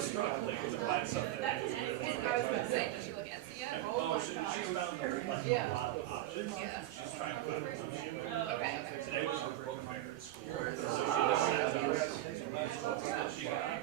struggling to find something. I was going to say, did she look Etsy yet? Oh, she's found a lot of options. She's trying to put it on. Okay. Today was her book fair at school, so she just sat down and she got.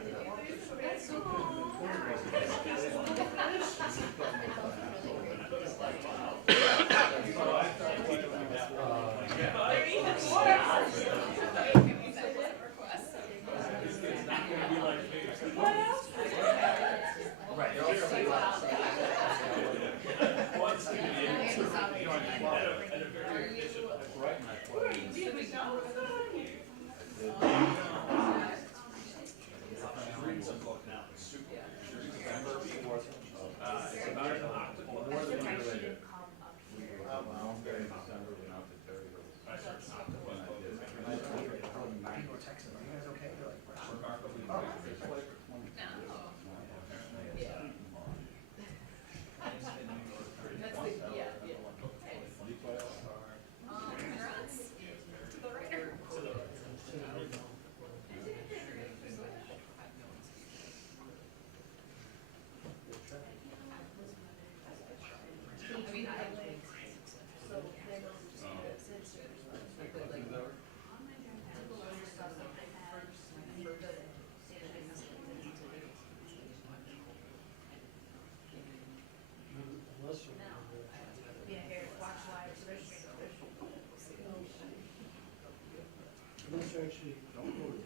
Actually, don't go to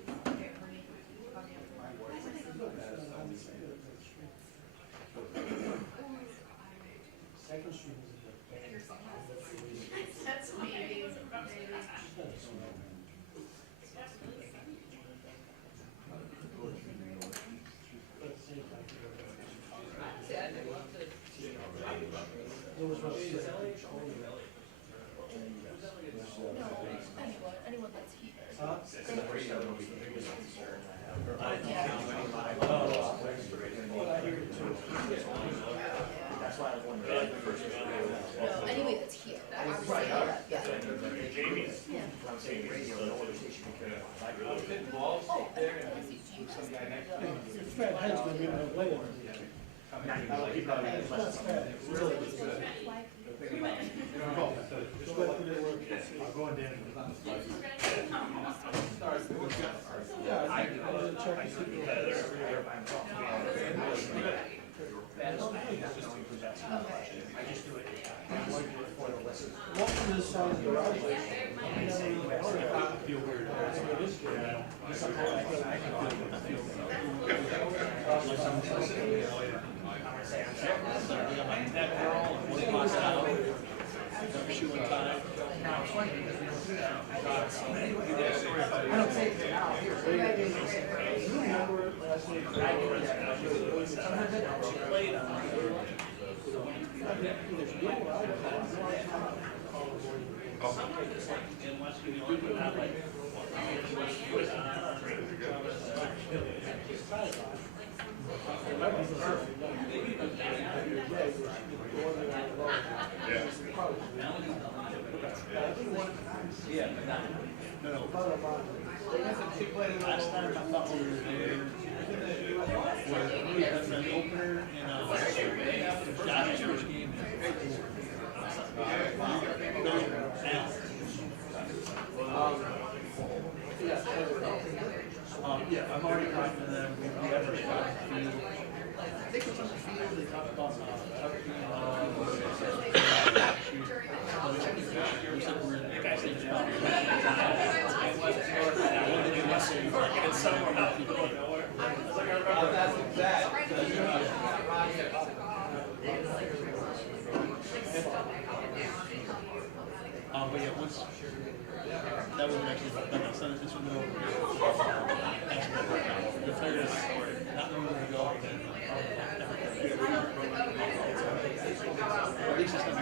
Second Street is That's maybe. Anyone that's here. That's why I was wondering. Anyway, that's here. Right. Yeah. Jamie's. I'm saying radio, no other station can carry on. Balls there. Fred Head's gonna be able to play it. It's not Fred, it's really good. I'll go in there. Yeah, I didn't check to see. I just do it. For the listen. Welcome to the side of the garage. Feel weird. I don't say it now. You remember last week? Sometimes I don't. Played on. Unless you do it that way. Yeah, but not. No. Last time I thought we were there was we had an opener in Josh's first game. Yeah, I'm already talking to them. We never shot the field. I think it's on the field. They talk about but yeah, once that was actually like my son is just in the middle. If there is not knowing where to go, then at least it's not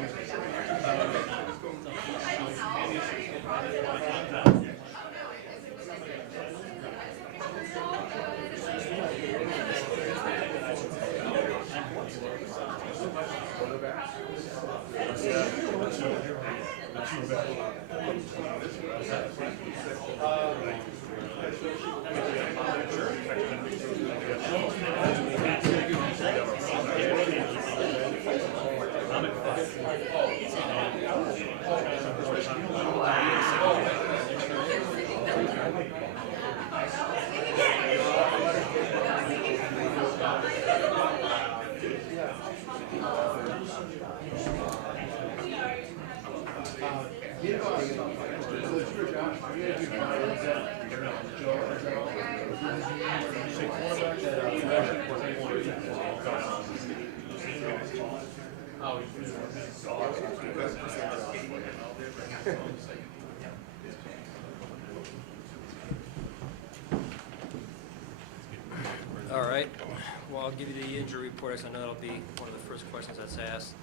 All right. Well, I'll give you the injury report, as I know that'll be one of the first questions that's asked.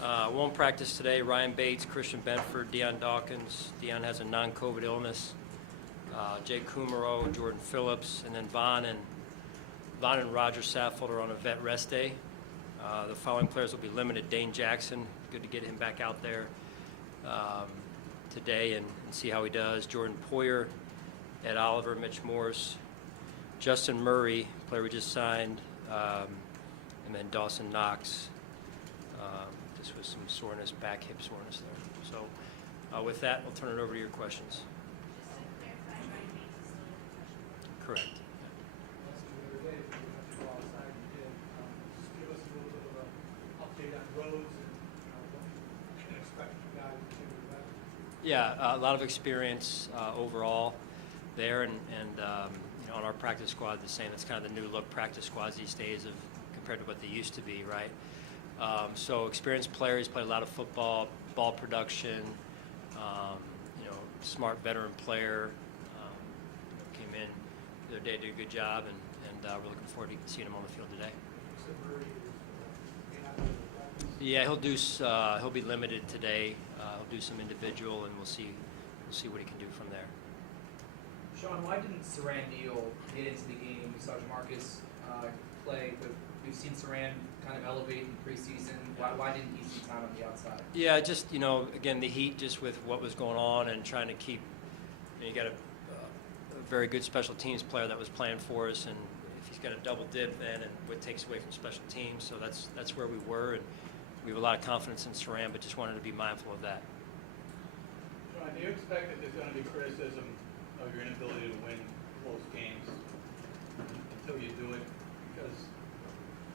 Won't practice today. Ryan Bates, Christian Benford, Deion Dawkins. Deion has a non-COVID illness. Jay Kumaro, Jordan Phillips, and then Vaughn and Roger Saffold are on a vet rest day. The following players will be limited. Dane Jackson, good to get him back out there today and see how he does. Jordan Poyer, Ed Oliver, Mitch Morse, Justin Murray, player we just signed, and then Dawson Knox, just with some soreness, back hip soreness there. So with that, I'll turn it over to your questions. Correct. Yeah, a lot of experience overall there, and you know, on our practice squad, the same. It's kind of the new look practice squads these days compared to what they used to be, right? So experienced players, played a lot of football, ball production, you know, smart veteran player, came in the other day, did a good job, and we're looking forward to seeing him on the field today. Yeah, he'll be limited today. He'll do some individual, and we'll see what he can do from there. Sean, why didn't Saran Neal get into the game? We saw Jamarcus play, but we've seen Saran kind of elevate in preseason. Why didn't he see time on the outside? Yeah, just, you know, again, the heat, just with what was going on and trying to keep, you got a very good special teams player that was playing for us, and if he's got a double dip then, and what takes away from special teams, so that's where we were, and we have a lot of confidence in Saran, but just wanted to be mindful of that. Sean, do you expect that there's going to be criticism of your inability to win close games until you do it? Because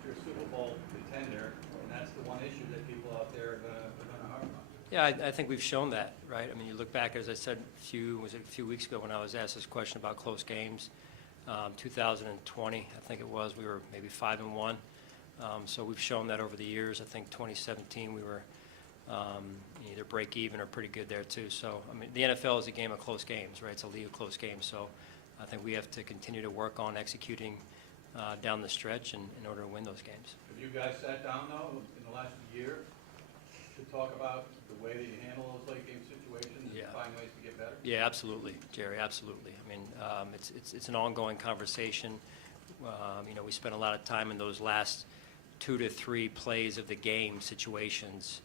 you're a Super Bowl contender, and that's the one issue that people out there are going to harp on. Yeah, I think we've shown that, right? I mean, you look back, as I said a few weeks ago when I was asked this question about close games. 2020, I think it was, we were maybe 5-1. So we've shown that over the years. I think 2017 we were either break even or pretty good there too. So I mean, the NFL is a game of close games, right? It's a league of close games. So I think we have to continue to work on executing down the stretch in order to win those games. Have you guys sat down though in the last year to talk about the way that you handle those late game situations and find ways to get better? Yeah, absolutely, Jerry, absolutely. I mean, it's an ongoing conversation. You know, we spent a lot of time in those last 2 to 3 plays of the game situations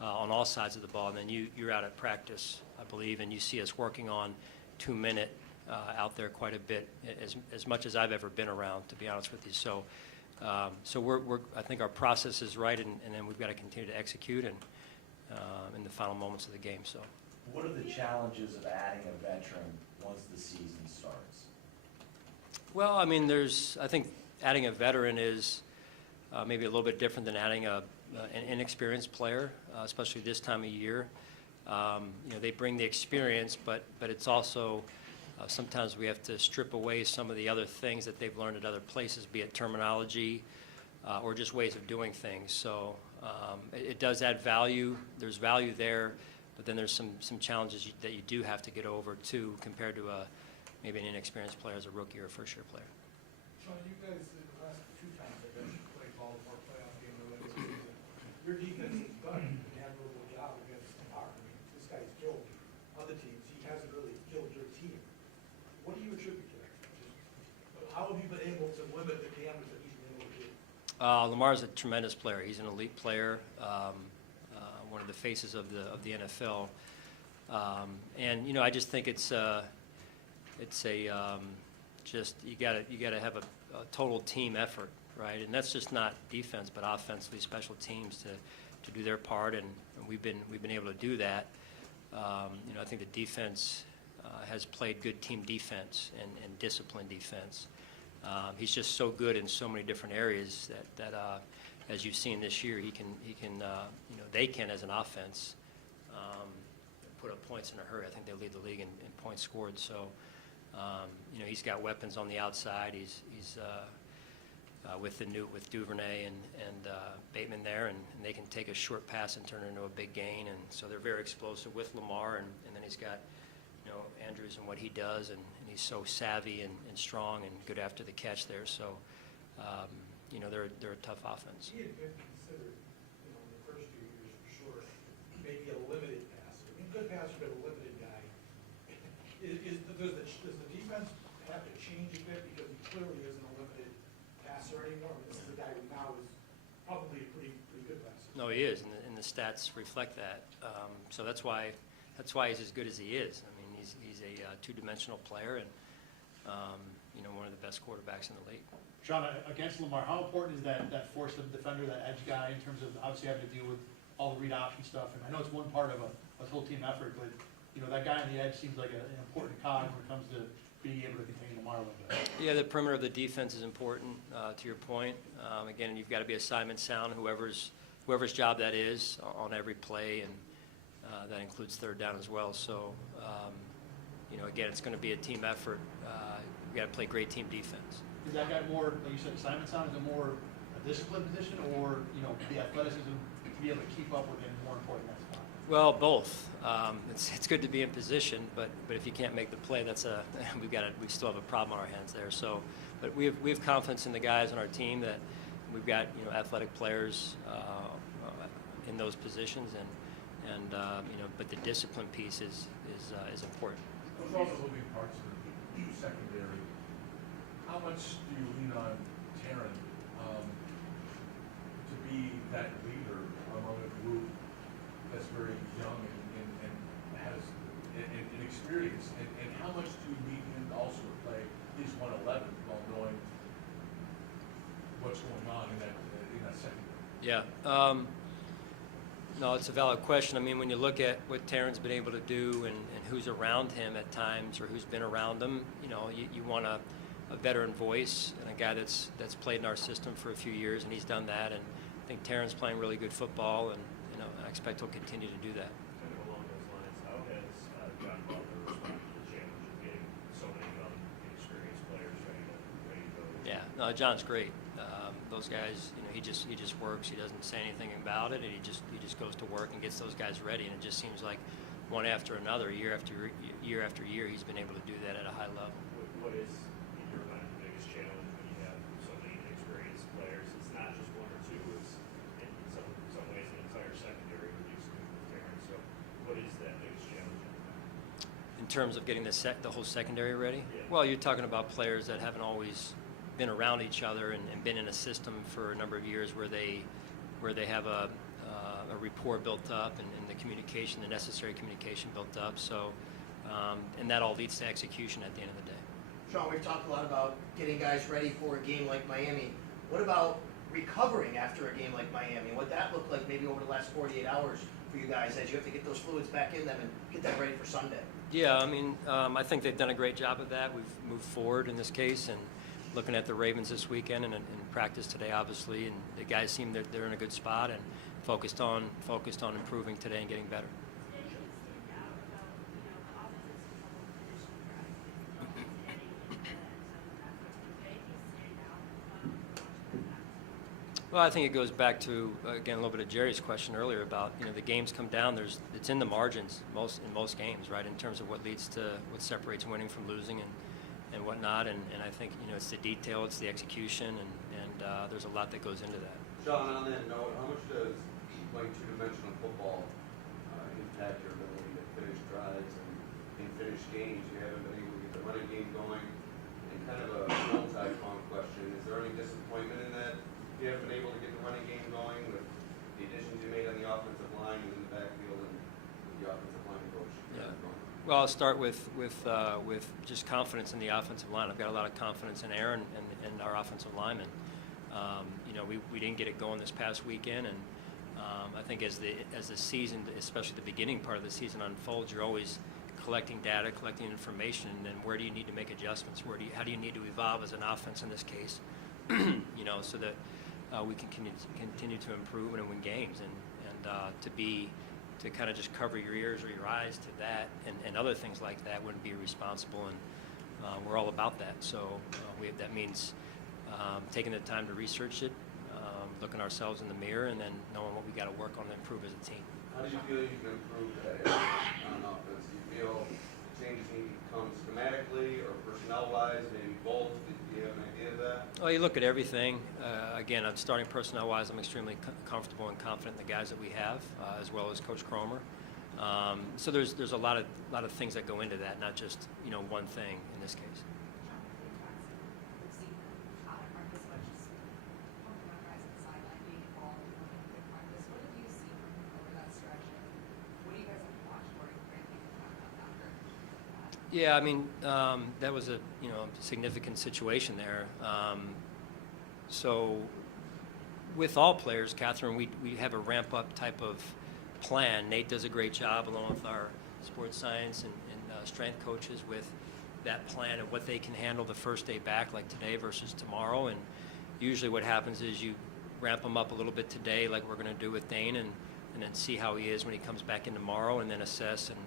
on all sides of the ball, and then you're out at practice, I believe, and you see us working on 2-minute out there quite a bit, as much as I've ever been around, to be honest with you. So, I think our process is right, and then we've got to continue to execute and in the final moments of the game. So, what are the challenges of adding a veteran once the season starts? well, I mean, I think adding a veteran is maybe a little bit different than adding an inexperienced player, especially this time of year. You know, they bring the experience, but it's also sometimes we have to strip away some of the other things that they've learned at other places, be it terminology or just ways of doing things. So it does add value. There's value there, but then there's some challenges that you do have to get over too, compared to maybe an inexperienced player as a rookie or a first-year player. Sean, you guys, the last 2 times I guess, you played Baltimore playoff game in the regular season. Your defense is done. You have a really good job against Lamar. I mean, this guy's killed other teams. He hasn't really killed your team. What do you attribute to that? How have you been able to limit the damage that he's been able to do? Lamar's a tremendous player. He's an elite player, one of the faces of the NFL. And I just think it's a just you gotta have a total team effort, right? And that's just not defense, but offensively, special teams to do their part, and we've been able to do that. I think the defense has played good team defense and disciplined defense. He's just so good in so many different areas that as you've seen this year, they can as an offense put up points in a hurry. I think they lead the league in points scored. So he's got weapons on the outside. He's with Duvernay and Bateman there, and they can take a short pass and turn it into a big gain. And so they're very explosive with Lamar, and then he's got Andrews and what he does, and he's so savvy and strong and good after the catch there. So they're a tough offense. He had been considered, in the first few years for sure, maybe a limited passer. I mean, good passer, but a limited guy. Does the defense have to change a bit because he clearly isn't a limited passer anymore? I mean, this is a guy who now is probably a pretty good passer. No, he is, and the stats reflect that. So that's why he's as good as he is. I mean, he's a two-dimensional player and one of the best quarterbacks in the league. Sean, against Lamar, how important is that force of defender, that edge guy, in terms of obviously having to deal with all the read option stuff? And I know it's one part of a whole team effort, but that guy on the edge seems like an important cog when it comes to being able to contain Lamar a little bit. Yeah, the perimeter of the defense is important, to your point. Again, you've got to be assignment sound, whoever's job that is on every play, and that includes third down as well. So, again, it's going to be a team effort. You got to play great team defense. Is that guy more, like you said, assignment sound? Is it more a disciplined position, or the athleticism to be able to keep up with him more important than that spot? Well, both. It's good to be in position, but if you can't make the play, we still have a problem on our hands there. So, but we have confidence in the guys on our team that we've got athletic players in those positions, and but the discipline piece is important. With all the moving parts of the secondary, how much do you lean on Taryn to be that leader among a group that's very young and has an experience? And how much do you need him also to play his 111 while knowing what's going on in that secondary? Yeah. No, it's a valid question. I mean, when you look at what Taryn's been able to do and who's around him at times, or who's been around him, you want a veteran voice and a guy that's played in our system for a few years, and he's done that. And I think Taryn's playing really good football, and I expect he'll continue to do that. Kind of along those lines, how has John Butler responded to the challenge of getting so many young, inexperienced players ready to go? Yeah, no, John's great. Those guys, he just works. He doesn't say anything about it, and he just goes to work and gets those guys ready. And it just seems like one after another, year after year, he's been able to do that at a high level. What is, in your mind, the biggest challenge when you have so many inexperienced players? It's not just one or two. It's in some ways an entire secondary reduced to Taryn. So, what is that biggest challenge? In terms of getting the whole secondary ready? Yeah. Well, you're talking about players that haven't always been around each other and been in a system for a number of years where they have a rapport built up and the necessary communication built up. So, and that all leads to execution at the end of the day. Sean, we've talked a lot about getting guys ready for a game like Miami. What about recovering after a game like Miami? What that looked like maybe over the last 48 hours for you guys as you have to get those fluids back in them and get that ready for Sunday? Yeah, I mean, I think they've done a great job of that. We've moved forward in this case, and looking at the Ravens this weekend and practice today, obviously, and the guys seem they're in a good spot and focused on improving today and getting better. Well, I think it goes back to, again, a little bit of Jerry's question earlier about, the games come down. It's in the margins in most games, right, in terms of what separates winning from losing and whatnot. And I think, it's the detail, it's the execution, and there's a lot that goes into that. Sean, on that note, how much does playing two-dimensional football impact your ability to finish drives and finish games? You haven't been able to get the running game going. And kind of a multi-pronged question, is there any disappointment in that? You haven't been able to get the running game going with the additions you made on the offensive line and in the backfield and the the offensive line coach? Yeah. Well, I'll start with just confidence in the offensive line. I've got a lot of confidence in Aaron and our offensive linemen. You know, we didn't get it going this past weekend, and I think as the season, especially the beginning part of the season unfolds, you're always collecting data, collecting information, and then where do you need to make adjustments? How do you need to evolve as an offense in this case? You know, so that we can continue to improve and win games, and to kind of just cover your ears or your eyes to that and other things like that wouldn't be responsible, and we're all about that. So that means taking the time to research it, looking ourselves in the mirror, and then knowing what we got to work on to improve as a team. How do you feel you can improve that area on offense? Do you feel changes need to come schematically or personnel-wise, maybe both? Do you have an idea of that? Well, you look at everything. Again, I'm starting personnel-wise. I'm extremely comfortable and confident in the guys that we have, as well as Coach Cromer. So there's a lot of things that go into that, not just one thing in this case. Yeah, I mean, that was a significant situation there. So with all players, Catherine, we have a ramp-up type of plan. Nate does a great job along with our sports science and strength coaches with that plan of what they can handle the first day back, like today versus tomorrow. And usually what happens is you ramp them up a little bit today, like we're going to do with Dane, and then see how he is when he comes back in tomorrow, and then assess and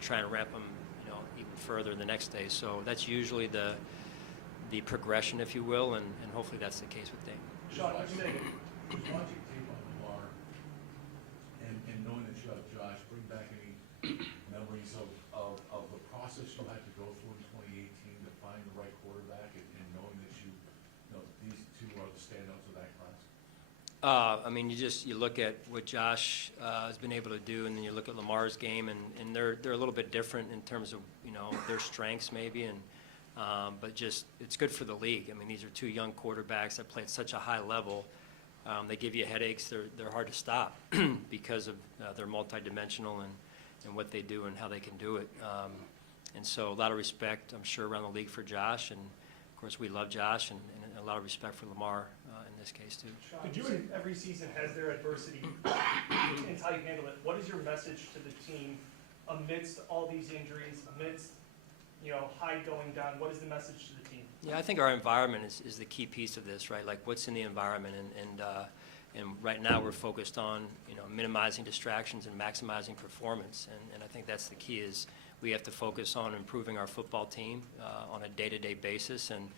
try and ramp him even further the next day. So that's usually the progression, if you will, and hopefully that's the case with Dane. Sean, what's saying? Just watching tape on Lamar and knowing that you have Josh, bring back any memories of the process you had to go through in 2018 to find the right quarterback, and knowing that these two are the standouts of that class? I mean, you look at what Josh has been able to do, and then you look at Lamar's game, and they're a little bit different in terms of their strengths maybe, and but just it's good for the league. I mean, these are two young quarterbacks that play at such a high level. They give you headaches. They're hard to stop because of they're multidimensional and what they do and how they can do it. And so a lot of respect, I'm sure, around the league for Josh, and of course we love Josh, and a lot of respect for Lamar in this case too. Could you, every season has their adversity, and how you handle it. What is your message to the team amidst all these injuries, amidst Hyde going down? What is the message to the team? Yeah, I think our environment is the key piece of this, right? Like what's in the environment, and right now we're focused on minimizing distractions and maximizing performance, and I think that's the key. Is we have to focus on improving our football team on a day-to-day basis, and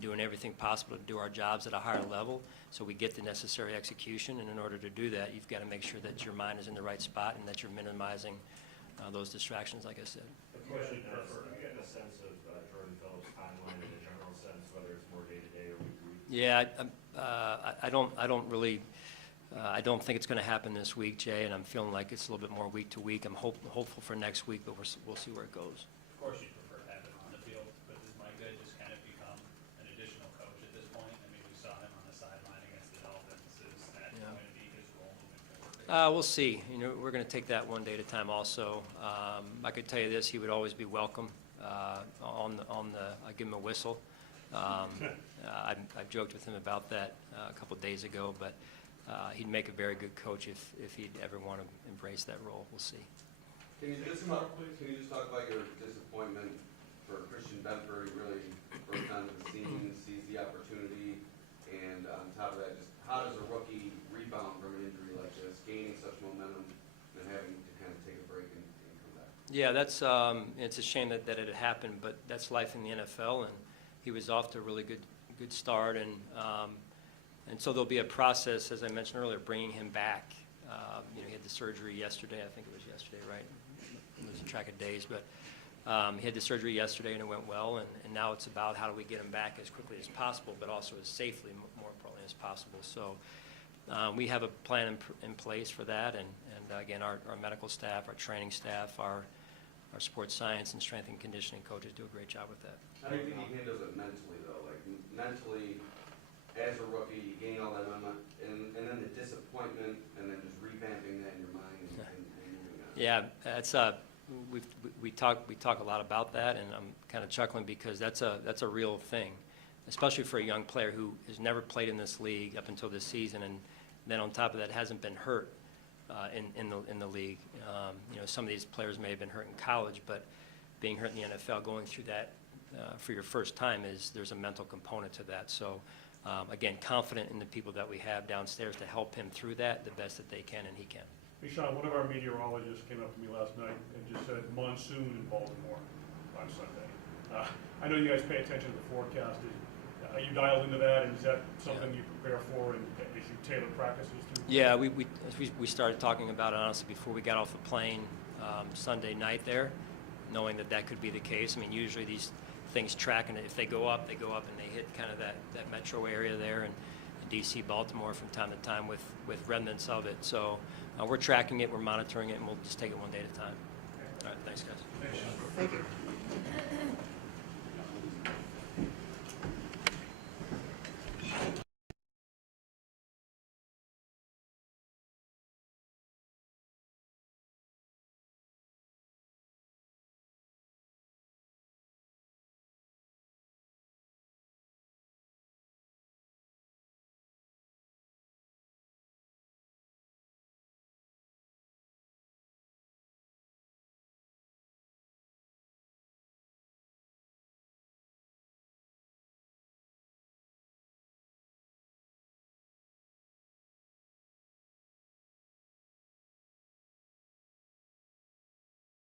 doing everything possible to do our jobs at a higher level so we get the necessary execution. And in order to do that, you've got to make sure that your mind is in the right spot and that you're minimizing those distractions, like I said. The question is, have you gotten a sense of Jordan Phillips' timeline in a general sense, whether it's more day-to-day or week-to-week? Yeah, I don't think it's going to happen this week, Jay, and I'm feeling like it's a little bit more week-to-week. I'm hopeful for next week, but we'll see where it goes. Of course, you'd prefer to have him on the field, but does Micah just kind of become an additional coach at this point? I mean, we saw him on the sideline against the Dolphins. Is that going to be his role moving forward? We'll see. We're going to take that one day at a time also. I could tell you this, he would always be welcome I give him a whistle. I've joked with him about that a couple of days ago, but he'd make a very good coach if he'd ever want to embrace that role. We'll see. Can you just talk about your disappointment for Christian Benford? He really broke onto the scene, sees the opportunity, and on top of that, just how does a rookie rebound from an injury like this, gaining such momentum and having to kind of take a break and come back? Yeah, it's a shame that it had happened, but that's life in the NFL, and he was off to a really good start, and so there'll be a process, as I mentioned earlier, bringing him back. He had the surgery yesterday. I think it was yesterday, right? I'm losing track of days, but he had the surgery yesterday, and it went well, and now it's about how do we get him back as quickly as possible, but also as safely, more importantly, as possible. So we have a plan in place for that, and again, our medical staff, our training staff, our sports science and strength and conditioning coaches do a great job with that. How do you think he handles it mentally, though? Like, mentally, as a rookie, you gain all that momentum, and then the disappointment, and then just revamping that in your mind and moving on. Yeah, that's we talk a lot about that, and I'm kind of chuckling because that's a real thing, especially for a young player who has never played in this league up until this season, and then on top of that hasn't been hurt in the league. Some of these players may have been hurt in college, but being hurt in the NFL, going through that for your first time, there's a mental component to that. So again, confident in the people that we have downstairs to help him through that the best that they can, and he can. Hey, Sean, one of our meteorologists came up to me last night and just said monsoon in Baltimore on Sunday. I know you guys pay attention to the forecast. Are you dialed into that, and is that something you prepare for and as you tailor practices to? Yeah, we started talking about it honestly before we got off the plane Sunday night there, knowing that could be the case. I mean, usually these things track, and if they go up, and they hit kind of that metro area there, and DC, Baltimore from time to time with remnants of it. So we're tracking it, we're monitoring it, and we'll just take it one day at a time. All right, thanks, guys. Thank you.